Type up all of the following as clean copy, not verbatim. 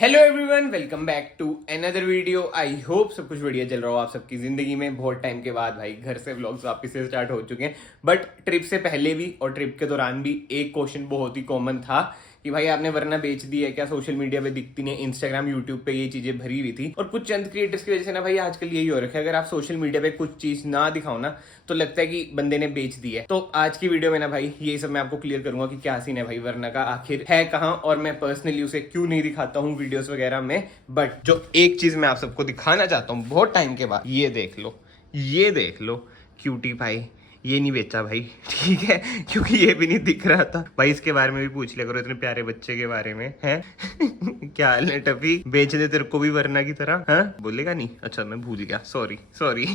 Hello everyone, welcome back to another video. I hope सब कुछ बढ़िया चल रहा हो आप सबकी जिंदगी में। बहुत टाइम के बाद भाई घर से व्लॉग्स वापस से स्टार्ट हो चुके हैं, बट ट्रिप से पहले भी और ट्रिप के दौरान भी एक क्वेश्चन बहुत ही कॉमन था कि भाई आपने वरना बेच दी है क्या, सोशल मीडिया पे दिखती नहीं, इंस्टाग्राम यूट्यूब पे ये चीजें भरी हुई थी। और कुछ चंद क्रिएटर्स की वजह से ना भाई आजकल यही हो रखा है, अगर आप सोशल मीडिया पे कुछ चीज ना दिखाओ ना तो लगता है कि बंदे ने बेच दी है। तो आज की वीडियो में ना भाई ये सब मैं आपको क्लियर करूंगा कि क्या सीन है भाई वरना का, आखिर है कहाँ और मैं पर्सनली उसे क्यों नहीं दिखाता हूँ वीडियोस वगैरह में। बट जो एक चीज मैं आप सबको दिखाना चाहता हूँ बहुत टाइम के बाद, ये देख लो क्यूटी भाई, ये नहीं बेचा भाई, ठीक है, क्योंकि ये भी नहीं दिख रहा था भाई। इसके बारे में भी पूछ लिया करो, इतने प्यारे बच्चे के बारे में है। क्या हाल है टफी, बेच दे तेरे को भी वरना की तरह, हाँ बोलेगा नहीं? अच्छा मैं भूल गया, सॉरी।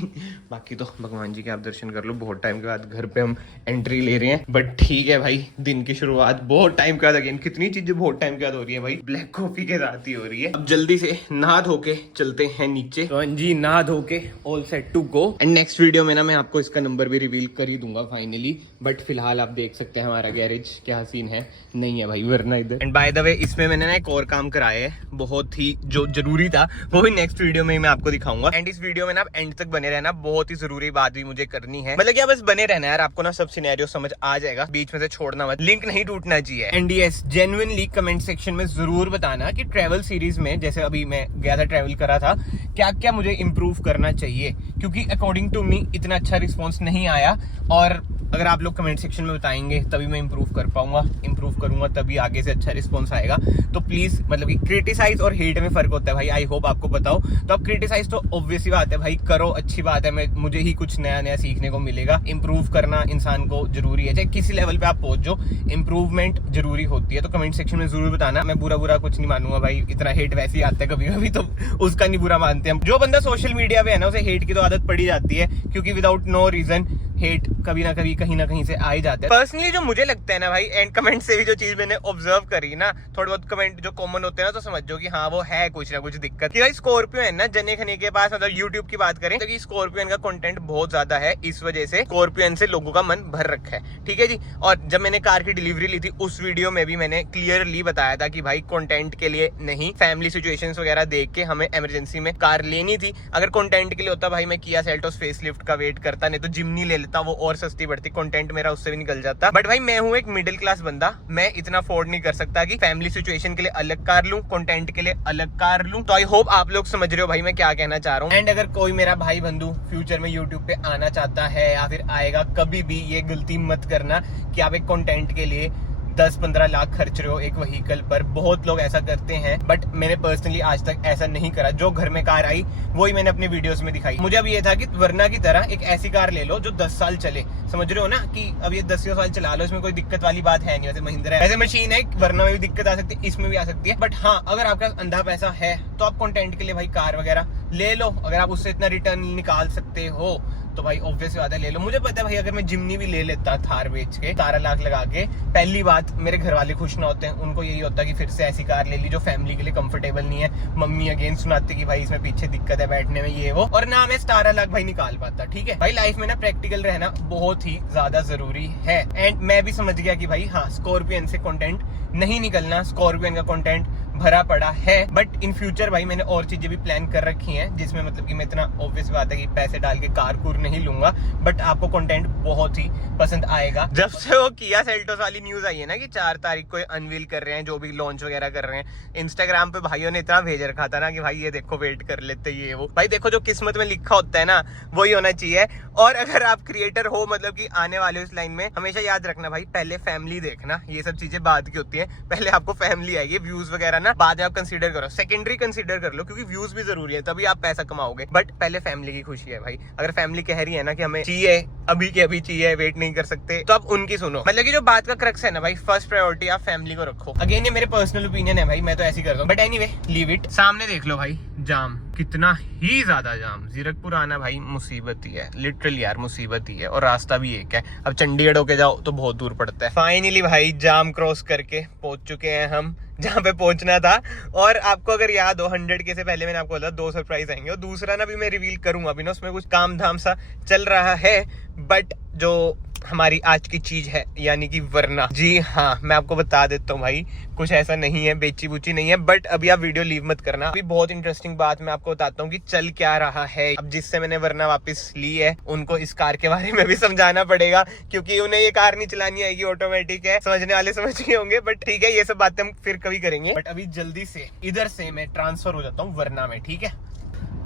बाकी तो भगवान जी के आप दर्शन कर लो, बहुत टाइम के बाद घर पे हम एंट्री ले रहे हैं। बट ठीक है भाई, दिन की शुरुआत बहुत टाइम के बाद, अगेन कितनी चीजें बहुत टाइम के बाद हो रही है भाई, ब्लैक कॉफी के साथ ही हो रही है। अब जल्दी से नहा धो के चलते हैं नीचे। तो जी नहा धो के all set to go, and next video में ना मैं आपको इसका नंबर भी रिवील कर ही दूंगा फाइनली। बट फिलहाल आप देख सकते हैं हमारा गैरेज क्या सीन है, नहीं है भाई वरना इधर। एंड बाय द वे इसमें मैंने ना एक और काम कराया है, बहुत ही जो जरूरी था, वो भी नेक्स्ट वीडियो में मैं आपको दिखाऊंगा। एंड इस वीडियो में ना आप एंड तक बने रहना, बहुत ही जरूरी बात भी मुझे करनी है, मतलब क्या बस बने रहना यार, आपको ना सब सिनेरियो समझ आ जाएगा, बीच में से छोड़ना मत, लिंक नहीं टूटना चाहिए। And yes, genuinely comment section में जरूर बताना कि ट्रेवल सीरीज में, जैसे अभी मैं गया था ट्रेवल करा था, क्या क्या मुझे इंप्रूव करना चाहिए, क्योंकि अकॉर्डिंग टू मी इतना अच्छा रिस्पॉन्स नहीं आया। और अगर आप लोग कमेंट सेक्शन में बताएंगे तभी मैं इंप्रूव कर पाऊंगा, इंप्रूव करूंगा तभी आगे से अच्छा रिस्पॉन्स आएगा। तो प्लीज, मतलब कि क्रिटिसाइज और हेट में फर्क होता है भाई, आई होप आपको पता हो। तो आप क्रिटिसाइज तो ऑब्वियसली बात है भाई, करो, अच्छी बात है, मुझे ही कुछ नया नया सीखने को मिलेगा। इंप्रूव करना इंसान को जरूरी है, चाहे किसी लेवल पे आप पहुंचो, इंप्रूवमेंट जरूरी होती है। तो कमेंट सेक्शन में जरूर बताना, मैं बुरा कुछ नहीं मानूंगा भाई, इतना हेट वैसे ही आता है कभी कभी, तो उसका नहीं बुरा मानते हम। जो बंदा सोशल मीडिया पे है ना, उसे हेट की तो आदत पड़ी जाती है, क्योंकि विदाउट नो रीजन हेट कभी ना कभी कहीं ना कहीं से आ ही जाता है। पर्सनली जो मुझे लगता है ना भाई, एंड कमेंट से भी जो चीज मैंने ऑब्जर्व करी ना, थोड़े बहुत कमेंट जो कॉमन होते हैं ना, तो समझो कि हाँ वो है कुछ ना कुछ दिक्कत। कि भाई स्कॉर्पियो है ना जने खने के पास, मतलब यूट्यूब की बात करें तो स्कॉर्पियन का कंटेंट बहुत ज्यादा है, इस वजह से स्कॉर्पियन से लोगों का मन भर रखा है, ठीक है जी। और जब मैंने कार की डिलीवरी ली थी, उस वीडियो में भी मैंने क्लियरली बताया था कि भाई कंटेंट के लिए नहीं, फैमिली सिचुएशंस वगैरह देख के हमें इमरजेंसी में कार लेनी थी। अगर कंटेंट के लिए होता भाई, मैं किया सेल्टोस फेसलिफ्ट का वेट करता, नहीं तो जिम्नी ले लेता, वो और सस्ती बढ़ती, कंटेंट मेरा उससे भी निकल जाता। बट भाई मैं हूं एक मिडिल क्लास बंदा, मैं इतना अफोर्ड नहीं कर सकता कि फैमिली सिचुएशन के लिए अलग कार लूं, कंटेंट के लिए अलग कार लूं। तो आई होप आप लोग समझ रहे हो भाई मैं क्या कहना चाह रहा हूं। एंड अगर कोई मेरा भाई बंधु फ्यूचर में यूट्यूब पे आना चाहता है या फिर आएगा, कभी भी ये गलती मत करना कि आप एक कंटेंट के लिए 10-15 लाख खर्च रहे हो एक व्हीकल पर। बहुत लोग ऐसा करते हैं, बट मैंने पर्सनली आज तक ऐसा नहीं करा। जो घर में कार आई वही मैंने अपने वीडियोस में दिखाई। मुझे अब ये था कि वरना की तरह एक ऐसी कार ले लो जो 10 साल चले, समझ रहे हो ना, कि अब ये 10 साल चला लो, इसमें कोई दिक्कत वाली बात है नहीं। वैसे महिंद्रा ऐसे मशीन है, वरना में भी दिक्कत आ सकती है, इसमें भी आ सकती है। बट हाँ, अगर आपका अंधा पैसा है तो आप कंटेंट के लिए भाई कार वगैरह ले लो। अगर आप उससे इतना रिटर्न निकाल सकते हो तो भाई ऑब्वियस बात है ले लो। मुझे पता है भाई, अगर मैं जिम्नी भी ले लेता थार बेच के 17 लाख लगा के, पहली बात मेरे घर वाले खुश ना होते हैं, उनको यही होता कि फिर से ऐसी कार ले ली जो फैमिली के लिए कंफर्टेबल नहीं है। मम्मी अगेन सुनाती कि भाई इसमें पीछे दिक्कत है बैठने में, ये वो, और ना मैं 17 लाख भाई निकाल पाता। ठीक है भाई, लाइफ में ना प्रैक्टिकल रहना बहुत ही ज्यादा जरूरी है। एंड मैं भी समझ गया कि भाई हाँ, स्कॉर्पियन से कंटेंट नहीं निकलना, स्कॉर्पियन का कंटेंट भरा पड़ा है। बट इन फ्यूचर भाई मैंने और चीजें भी प्लान कर रखी हैं, जिसमें मतलब कि मैं इतना ऑब्वियस बात है कि पैसे डाल के कार कूर नहीं लूंगा, बट आपको कंटेंट बहुत ही पसंद आएगा। जब से वो किया सेल्टोस वाली न्यूज आई है ना कि 4 तारीख को अनवील कर रहे हैं, जो भी लॉन्च वगैरह कर रहे हैं, इंस्टाग्राम पे भाइयों ने इतना भेज रखा था ना कि भाई ये देखो वेट कर लेते, ये वो। भाई देखो, जो किस्मत में लिखा होता है ना वही होना चाहिए। और अगर आप क्रिएटर हो, मतलब कि आने वाले इस लाइन में, हमेशा याद रखना भाई, पहले फैमिली देखना, ये सब चीजें बाद की होती है, पहले आपको फैमिली आएगी, व्यूज वगैरह ना बाद में आप कंसीडर करो, सेकेंडरी कंसीडर कर लो, क्योंकि व्यूज भी जरूरी है, तभी आप पैसा कमाओगे। बट पहले फैमिली की खुशी है भाई। अगर फैमिली कह रही है ना कि हमें चाहिए, अभी के अभी चाहिए, वेट नहीं कर सकते, तो आप उनकी सुनो। मतलब कि जो बात का क्रक्स है ना भाई, फर्स्ट प्रायोरिटी आप फैमिली को रखो। अगेन ये मेरे पर्सनल ओपिनियन है भाई, मैं तो ऐसे ही करता हूँ, बट एनीवे लीव इट। सामने देख लो भाई, जाम, कितना ही ज्यादा जाम। जीरकपुर आना भाई मुसीबत ही है, लिटरली यार मुसीबत ही है, और रास्ता भी एक है। अब चंडीगढ़ होके जाओ तो बहुत दूर पड़ता है। फाइनली भाई जाम क्रॉस करके पहुंच चुके हैं हम जहाँ पे पहुंचना था। और आपको अगर याद हो, 100K से पहले मैंने आपको बोला 2 सरप्राइज आएंगे, और दूसरा ना भी मैं रिवील करूंगा अभी ना, उसमें कुछ काम धाम सा चल रहा है। बट जो हमारी आज की चीज है, यानी कि वरना। जी हाँ, मैं आपको बता देता हूँ भाई, कुछ ऐसा नहीं है, बेची बुची नहीं है। बट अभी आप वीडियो लीव मत करना, अभी बहुत इंटरेस्टिंग बात मैं आपको बताता हूँ कि चल क्या रहा है। अब जिससे मैंने वरना वापस ली है, उनको इस कार के बारे में भी समझाना पड़ेगा, क्योंकि उन्हें ये कार नहीं चलानी आएगी, ऑटोमेटिक है। समझने वाले समझ गए होंगे, बट ठीक है, ये सब बातें हम फिर कभी करेंगे। बट अभी जल्दी से इधर से मैं ट्रांसफर हो जाता हूँ वरना में, ठीक है।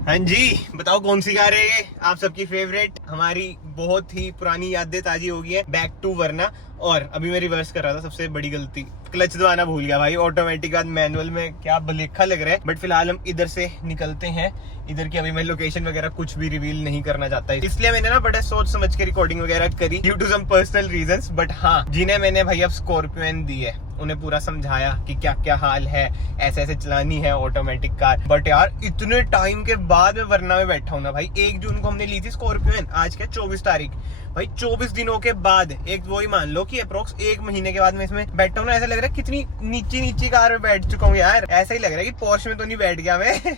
हाँ जी, बताओ कौन सी कार है ये आप सबकी फेवरेट। हमारी बहुत ही पुरानी यादें ताजी हो गई है, बैक टू वरना। और अभी मैं रिवर्स कर रहा था, सबसे बड़ी गलती, क्लच दबाना भूल गया भाई। ऑटोमेटिक बाद मैनुअल में क्या भलेखा लग रहा है। बट फिलहाल हम इधर से निकलते हैं। इधर की अभी मैं लोकेशन वगैरह कुछ भी रिवील नहीं करना चाहता, इसलिए मैंने ना बड़ा सोच समझ के रिकॉर्डिंग वगैरह करी, due to some personal reasons. But हाँ, जिन्हें मैंने भाई अब स्कॉर्पियन दी है, उन्हें पूरा समझाया कि क्या क्या हाल है, ऐसे ऐसे चलानी है ऑटोमेटिक कार। बट यार इतने टाइम के बाद मैं वरना में बैठा हूँ ना भाई। 1 जून को हमने ली थी स्कॉर्पियन, आज क्या 24 तारीख भाई। 24 दिनों के बाद, एक वही मान लो कि अप्रोक्स 1 महीने के बाद मैं इसमें बैठा हूँ ना, ऐसा लग रहा है कितनी नीची कार में बैठ चुका हूँ यार। ऐसा ही लग रहा है कि पोर्श में तो नहीं बैठ गया मैं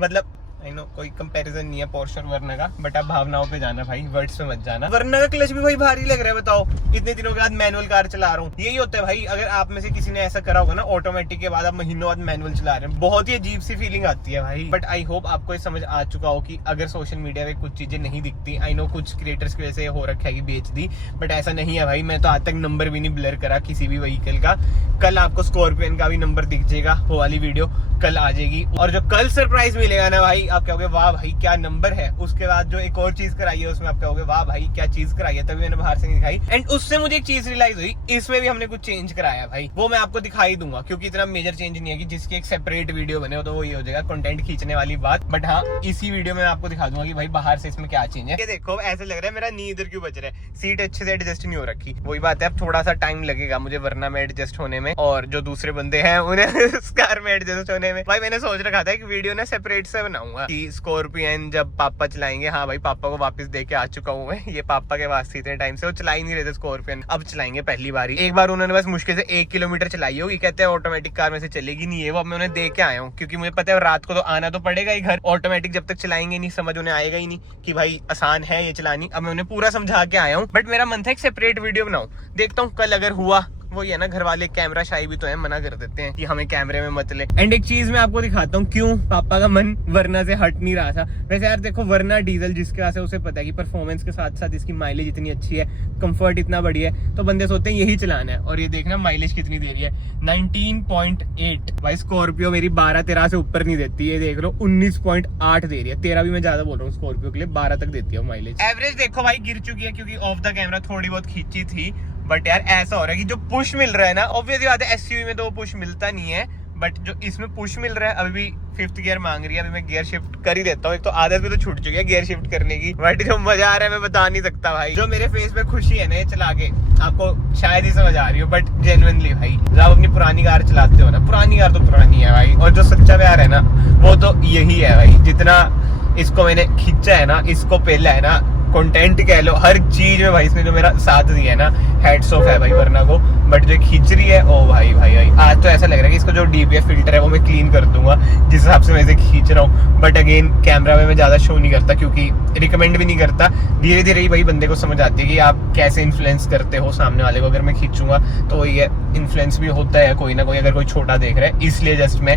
मतलब आई नो कोई कंपैरिजन नहीं है पोर्श और वरना का, बट आप भावनाओं पे जाना भाई, वर्ड्स पे मत जाना। वरना का क्लच भी भाई भारी लग रहा है, बताओ इतने दिनों के बाद मैनुअल कार चला रहा हूँ। यही होता है भाई, अगर आप में से किसी ने ऐसा करा होगा ना, ऑटोमेटिक के बाद आप महीनों बाद मैनुअल चला रहे हैं, बहुत ही अजीब सी फीलिंग आती है भाई। बट आई होप आपको ये समझ आ चुका हो कि अगर सोशल मीडिया पे कुछ चीजें नहीं दिखती, आई नो कुछ क्रिएटर्स की वजह से हो रखा है कि बेच दी, बट ऐसा नहीं है भाई। मैं तो आज तक नंबर भी नहीं ब्लर करा किसी भी व्हीकल का। कल आपको स्कॉर्पियन का भी नंबर दिख जाएगा, वो वाली वीडियो कल आ जाएगी। और जो कल सरप्राइज मिलेगा ना भाई, आप कहोगे वाह भाई क्या नंबर है। उसके बाद जो एक और चीज कराई है, उसमें आप कहोगे वाह भाई क्या चीज कराई है, तभी मैंने बाहर से नहीं दिखाई। एंड उससे मुझे एक चीज रियलाइज हुई, इसमें भी हमने कुछ चेंज कराया भाई, वो मैं आपको दिखाई दूंगा, क्योंकि इतना मेजर चेंज नहीं है कि जिसकी एक सेपरेट वीडियो बने हो तो वो ये हो जाएगा कंटेंट खींचने वाली बात। बट हाँ, इसी वीडियो में आपको दिखा दूंगा कि भाई बाहर से इसमें क्या चेंज है। ये देखो, ऐसे लग रहा है मेरा नी इधर क्यों बज रहा है, सीट अच्छे से एडजस्ट नहीं हो रखी। वही बात है, अब थोड़ा सा टाइम लगेगा मुझे वरना में एडजस्ट होने में, और जो दूसरे बंदे हैं उन्हें इस कार में एडजस्ट होने में। भाई मैंने सोच रखा था कि वीडियो ना सेपरेट से बनाऊंगा कि स्कॉर्पियन जब पापा चलाएंगे। हाँ भाई, पापा को वापस दे के आ चुका हूँ मैं, ये पापा के वास्ते इतने टाइम से वो चला ही नहीं रहे थे स्कॉर्पियन, अब चलाएंगे पहली बारी। एक बार उन्होंने बस मुश्किल से 1 किलोमीटर चलाई होगी, कहते हैं ऑटोमेटिक कार में से चलेगी नहीं है वो। अब मैं उन्हें दे के आया हूँ, क्योंकि मुझे पता है रात को तो आना तो पड़ेगा ही घर। ऑटोमेटिक जब तक चलाएंगे नहीं, समझ उन्हें आएगा ही नहीं कि भाई आसान है ये चलानी। अब मैं उन्हें पूरा समझा के आया हूँ, बट मेरा मन था एक सेपरेट वीडियो बनाऊं। देखता हूँ कल अगर हुआ। वही है ना, घर वाले कैमरा शाही भी तो है, मना कर देते हैं कि हमें कैमरे में मत ले। एंड एक चीज मैं आपको दिखाता हूँ क्यों पापा का मन वरना से हट नहीं रहा था। वैसे यार देखो, वरना डीजल जिसके पास है उसे पता है कि परफॉर्मेंस के साथ साथ इसकी माइलेज इतनी अच्छी है, कंफर्ट इतना बढ़िया है, तो बंदे सोचते हैं यही चलाना है। और ये देखना माइलेज कितनी दे रही है, 19.8। भाई स्कॉर्पियो मेरी 12-13 से ऊपर नहीं देती, ये देख लो 19.8 दे रही है। 13 भी मैं ज्यादा बोल रहा हूँ स्कॉर्पियो के लिए, 12 तक देती है माइलेज। एवरेज देखो भाई गिर चुकी है, क्योंकि ऑफ द कैमरा थोड़ी बहुत खींची थी। बट यार ऐसा हो रहा है कि जो पुश मिल रहा है ना, ऑब्वियसली बात है एसयूवी में तो वो पुश मिलता नहीं है, बट जो इसमें पुश मिल रहा है, अभी भी 5th गियर मांग रही है। अभी मैं गियर शिफ्ट कर ही देता हूँ, एक तो आदत भी तो छूट चुकी है गियर शिफ्ट करने की, बट जो मजा आ रहा है मैं बता नहीं सकता भाई। जो मेरे फेस पे खुशी है ना ये चला के, आपको शायद ही समझ आ रही हो, बट जेन्युइनली भाई जब आप अपनी पुरानी कार चलाते हो ना, पुरानी कार तो पुरानी है भाई, और जो सच्चा प्यार है ना वो तो यही है भाई। जितना इसको मैंने खींचा है ना, इसको पहला है ना, कंटेंट कह लो, हर चीज में भाई इसने जो मेरा साथ दिया है ना, हेड्स ऑफ है भाई वरना को। बट जो खींच रही है, ओ भाई आज तो ऐसा लग रहा है कि इसको जो डीपीएफ फिल्टर है वो मैं क्लीन कर दूंगा, जिस हिसाब से मैं इसे खींच रहा हूँ। बट अगेन कैमरा में मैं ज्यादा शो नहीं करता, क्योंकि रिकमेंड भी नहीं करता। धीरे धीरे ही भाई बंदे को समझ आती है कि आप कैसे इन्फ्लुएंस करते हो सामने वाले को। अगर मैं खींचूंगा तो ये इन्फ्लुएंस भी होता है कोई ना कोई, अगर कोई छोटा देख रहा है, इसलिए जस्ट मैं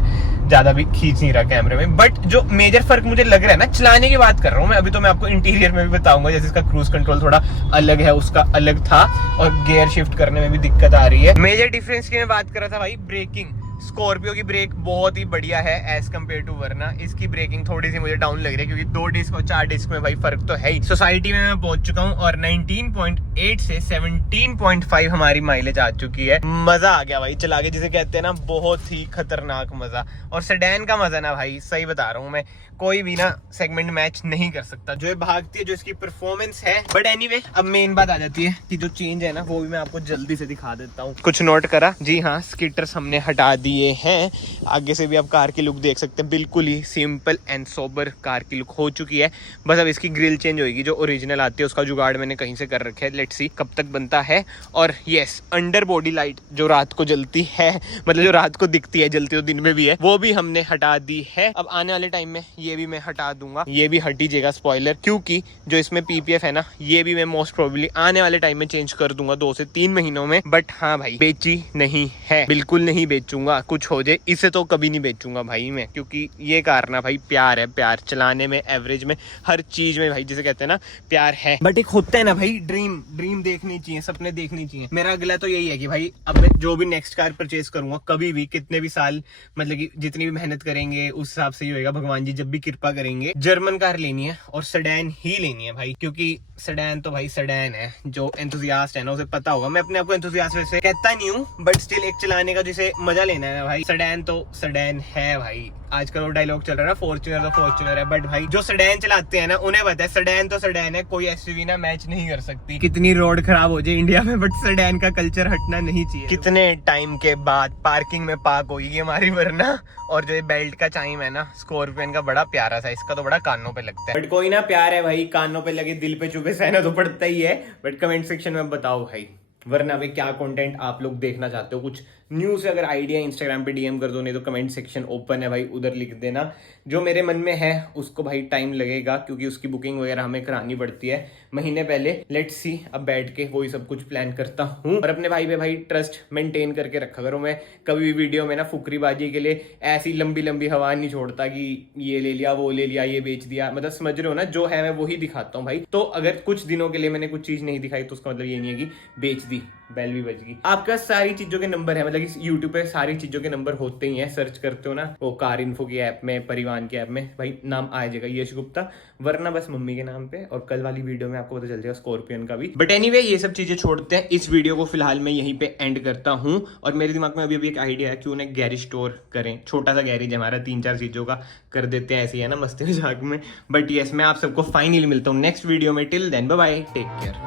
ज्यादा भी खींच नहीं रहा कैमरे में। बट जो मेजर फर्क मुझे लग रहा है ना, चलाने की बात कर रहा हूँ मैं, अभी तो मैं आपको इंटीरियर में भी बताऊंगा। जैसे इसका क्रूज कंट्रोल थोड़ा अलग है, उसका अलग था, और गियर शिफ्ट करने में भी दिक्कत आ रही है। मेजर डिफरेंस की मैं बात कर रहा था भाई, ब्रेकिंग। स्कॉर्पियो की ब्रेक बहुत ही बढ़िया है एज कम्पेयर टू वरना। इसकी ब्रेकिंग थोड़ी सी मुझे डाउन लग रही है, क्योंकि 2 डिस्क और 4 डिस्क में भाई फर्क तो है ही। सोसाइटी में मैं पहुंच चुका हूं, और 19.8 से 17.5 हमारी माइलेज आ चुकी है। मजा आ गया भाई चला के, जिसे कहते हैं ना, बहुत ही खतरनाक मजा। और सेडान का मजा ना भाई, सही बता रहा हूँ मैं, कोई भी ना सेगमेंट मैच नहीं कर सकता। जो ये भागती है, जो इसकी परफॉर्मेंस है। बट एनीवे, अब मेन बात आ जाती है कि जो चेंज है ना, वो भी मैं आपको जल्दी से दिखा देता हूँ। कुछ नोट करा? जी हाँ, स्कीटर्स हमने हटा दिए दिए हैं। आगे से भी आप कार की लुक देख सकते हैं, बिल्कुल ही सिंपल एंड सोबर कार की लुक हो चुकी है। बस अब इसकी ग्रिल चेंज होगी, जो ओरिजिनल आती है उसका जुगाड़ मैंने कहीं से कर रखा है। लेट्स सी कब तक बनता है। और यस, अंडर बॉडी लाइट जो रात को जलती है, मतलब जो रात को दिखती है, जलती तो दिन में भी है, वो भी हमने हटा दी है। अब आने वाले टाइम में ये भी मैं हटा दूंगा, ये भी हट ही जाएगा स्पॉइलर, क्योंकि जो इसमें पीपीएफ है ना, ये भी मैं मोस्ट प्रोबेबली आने वाले टाइम में चेंज कर दूंगा 2 से 3 महीनों में। बट हाँ भाई, बेची नहीं है, बिल्कुल नहीं बेचूंगा। कुछ हो जाए, इसे तो कभी नहीं बेचूंगा भाई मैं, क्योंकि ये कार ना भाई प्यार है, प्यार चलाने में, एवरेज में, हर चीज में भाई, जिसे कहते हैं ना प्यार है। बट एक होता है ना भाई ड्रीम देखनी चाहिए, सपने देखनी चाहिए। मेरा अगला तो यही है कि भाई अब मैं जो भी नेक्स्ट कार परचेज करूंगा, कभी भी कितने भी साल, मतलब कि जितनी भी मेहनत करेंगे उस हिसाब से ही होएगा। भगवान जी जब भी कृपा करेंगे, जर्मन कार लेनी है और सेडान ही लेनी है भाई, क्योंकि सेडान तो भाई सेडान है। जो एंथुसियास्ट है ना उसे पता होगा, मैं अपने आप को एंथुसियास्ट वैसे कहता नहीं हूँ, बट स्टिल एक चलाने का जिसे मजा लेना है भाई, सेडान तो सेडान है भाई। आजकल वो डायलॉग चल रहा है ना, फॉर्च्यूनर तो फॉर्च्यूनर है, बट भाई जो सेडान चलाते हैं ना उन्हें पता है सेडान तो सेडान है, कोई एसयूवी ना मैच नहीं कर सकती। कितनी रोड खराब हो जाए इंडिया में, बट सेडान का कल्चर हटना नहीं चाहिए। कितने टाइम के बाद पार्किंग में पार्क होगी हमारी, वरना। और जो ये बेल्ट का चाइम है ना स्कॉर्पियन का, बड़ा प्यारा सा, इसका तो बड़ा कानों पे लगता है। बट कोई ना, प्यार है भाई, कानों पे लगे दिल पे चुभे, सहना तो पड़ता ही है। बट कमेंट सेक्शन में बताओ भाई, वरना भाई क्या कंटेंट आप लोग देखना चाहते हो। कुछ न्यूज़ अगर आइडिया इंस्टाग्राम पे डीएम कर दो, नहीं तो कमेंट सेक्शन ओपन है भाई, उधर लिख देना। जो मेरे मन में है उसको भाई टाइम लगेगा, क्योंकि उसकी बुकिंग वगैरह हमें करानी पड़ती है महीने पहले। लेट्स सी, अब बैठ के वही सब कुछ प्लान करता हूँ। और अपने भाई पे भाई ट्रस्ट मेंटेन करके रखा करो। मैं कभी भी वीडियो में ना फुकरीबाजी के लिए ऐसी लंबी लंबी हवा नहीं छोड़ता कि ये ले लिया, वो ले लिया, ये बेच दिया। मतलब समझ रहे हो ना, जो है मैं वही दिखाता हूँ भाई। तो अगर कुछ दिनों के लिए मैंने कुछ चीज नहीं दिखाई तो उसका मतलब ये नहीं है कि बेच दी, बेल भी बच गई। आपका सारी चीजों के नंबर है, मतलब यूट्यूब पे सारी चीजों के नंबर होते ही हैं। सर्च करते हो ना वो कार इन्फो की ऐप में, परिवहन की ऐप में, भाई नाम आ जाएगा यश गुप्ता, वरना बस मम्मी के नाम पे। और कल वाली वीडियो में आपको पता चल जाएगा स्कॉर्पियन का भी। बट एनीवे, ये सब चीजें छोड़ते हैं, इस वीडियो को फिलहाल मैं यहीं पे एंड करता हूँ। और मेरे दिमाग में अभी एक आइडिया है, क्यों ना गैरेज स्टोर करें, छोटा सा गैरेज हमारा, 3-4 चीजों का कर देते हैं, ऐसे ही है ना मस्ती मजाक में। बट यस, मैं आप सबको फाइनली मिलता हूँ नेक्स्ट वीडियो में। Till then bye bye, take care.